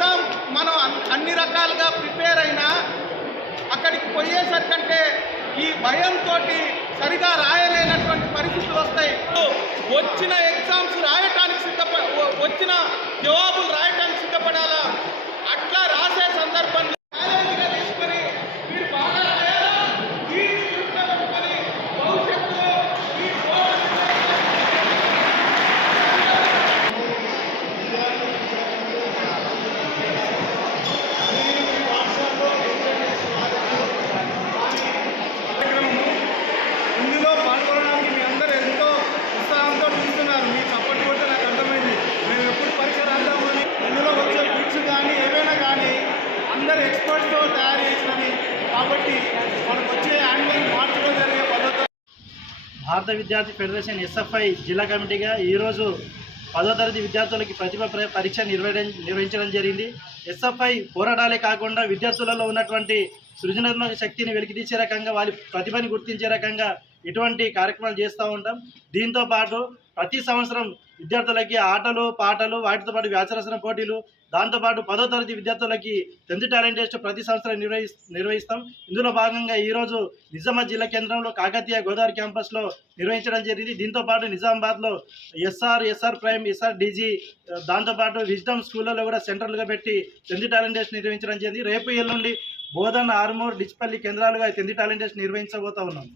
Exam మనం అన్ని రకాలుగా ప్రిపేర్ అయినా అక్కడికి పోయేసరికంటే ఈ భయంతో సరిగా రాయలేనటువంటి పరిస్థితులు వస్తాయి. వచ్చిన ఎగ్జామ్స్ రాయటానికి సిద్ధప వచ్చిన జవాబు ఎక్స్పర్ట్స్తో తయారు చేసినది కాబట్టి మనకు వచ్చే యాన్యువల్ మార్చిలో జరిగే పద్ధతి. భారత విద్యార్థి ఫెడరేషన్ ఎస్ఎఫ్ఐ జిల్లా కమిటీగా ఈరోజు పదో తరగతి విద్యార్థులకి ప్రతిభ పరీక్ష నిర్వహించ నిర్వహించడం జరిగింది. ఎస్ఎఫ్ఐ పోరాటాలే కాకుండా విద్యార్థులలో ఉన్నటువంటి సృజనాత్మక శక్తిని వెలికితీసే రకంగా వారి ప్రతిభని గుర్తించే రకంగా ఇటువంటి కార్యక్రమాలు చేస్తూ ఉంటాం. దీంతో పాటు ప్రతి సంవత్సరం విద్యార్థులకి ఆటలు పాటలు వాటితో పాటు వ్యాసరచన పోటీలు దాంతోపాటు పదో తరగతి విద్యార్థులకి టెన్త్ టాలెంట్ టెస్ట్ ప్రతి సంవత్సరం నిర్వహి నిర్వహిస్తాం. ఇందులో భాగంగా ఈరోజు నిజామాబాద్ జిల్లా కేంద్రంలో కాకతీయ గోదావరి క్యాంపస్లో నిర్వహించడం జరిగింది. దీంతో పాటు నిజామాబాద్లో SR SR Prime SR DG దాంతోపాటు విజ్డమ్ స్కూళ్ళలో కూడా సెంటర్లుగా పెట్టి టెన్త్ టాలెంట్ టెస్ట్ నిర్వహించడం జరిగింది. రేపు ఎల్లుండి బోధన్ ఆర్మూర్ డిచ్పల్లి కేంద్రాలుగా టెన్త్ టాలెంట్ టెస్ట్ నిర్వహించబోతా ఉన్నాం.